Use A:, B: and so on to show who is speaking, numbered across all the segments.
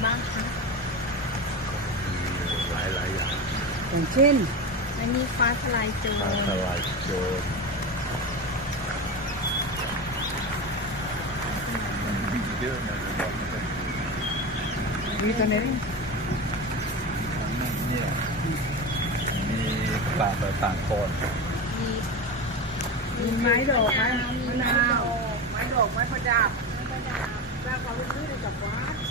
A: บ้างคะ
B: หลายอย่าง
C: อย่างเช่น
A: อันนี้ฟ้าทลายโจร
B: ฟ้าทลายโจรเยอะนะบอกไม่ได้
C: มีตัวไหน
B: เนี่ยมีป่าต่างคน
C: มีไม้ดอกไม้มะนาวไม้ดอกไม้ประดับสร้างความรู้สึกให้กับวัด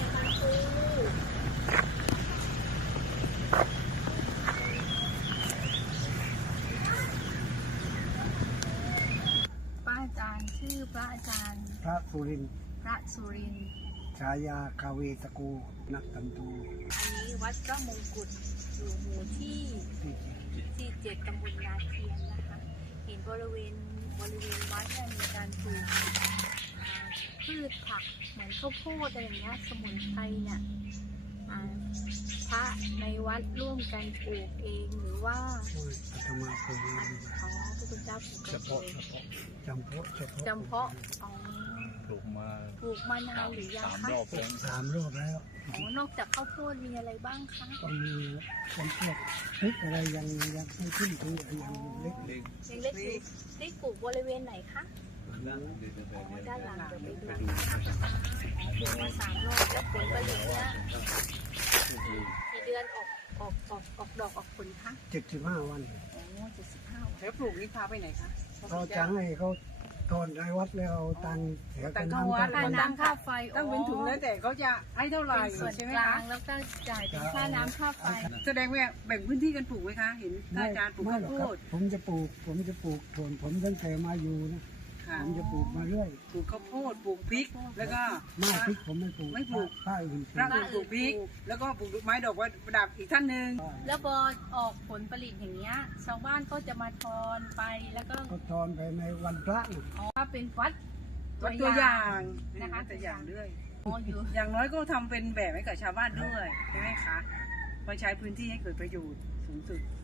A: พระอาจารย์ชื่อพระอาจารย์
D: พระสุรินทร์
A: พระสุรินทร์
D: ฉายาคาเวตะกูนักตันตู
A: อันนี้วัดพระมงกุฎอยู่หมู่ที่7ตำบลนาเทียนนะคะเห็นบริเวณวัดเนี่ยมีการปลูกพืชผักเหมือนข้าวโพดอะไรอย่างเงี้ยสมุนไพรเนี่ยพระในวัดร่วมกันปลูกเองหรือว่า
D: อาตมาปลูกเอง
A: พระคุณเจ้าปลูกเองจำเพาะ
B: ปลูกม
A: านานหรือยังคะ
D: 3 รอบแล้ว
A: นอกจากข้าวโพดมีอะไรบ้างคะ
D: ก็มีคนพวกพริกอะไรยังไม่ขึ้นตัวยังเล็ก
A: ยังเล็กอยู่ได้ปลูกบริเวณไหนคะด้านหลังเดี๋ยวไปดูปลูกมา3 รอบแล้วผลประโยชน์เนี้ยกี่เดือนออกดอกออกผลคะ
D: 75 วัน
A: 75
C: แล้วปลูกนี่พาไปไหนคะ
D: ก็จะให้เขาตอนรายวัดแล้วเอาตังค์เสียกัน
A: น้ำค่าไฟ
C: ตั้งเป็นถุงแล้วแต่เขาจะให้เท่าไหร่
A: ส่วนกลางแล้วก็จ่ายเป็นค่าน้ำค่าไฟ
C: แสดงว่าแบ่งพื้นที่กันปลูกไหมคะเห็นอาจารย์ปลูกข้าวโพด
D: ผมจะปลูกส่วนผมตั้งแต่มาอยู่นะผมจะปลูกมาเรื่อย
C: ปลูกข้าวโพดปลูกพริกแล้วก็
D: พริกผมไม่ปลูกป้าอื่น
C: พระปลูกพริกแล้วก็ปลูกไม้ดอกไว้ประดับอีกท่านหนึ่ง
A: แล้วพอออกผลผลิตอย่างเงี้ยชาวบ้านก็จะมาทอนไปแล้วก็
D: ทอนไปในวันพระ
A: เป็นวัด
C: ตัวอย่างนะคะตัวอย่างด้วยอย่างน้อยก็ทำเป็นแบบให้กับชาวบ้านด้วยใช่ไหมคะมาใช้พื้นที่ให้เกิดประโยชน์สูงสุด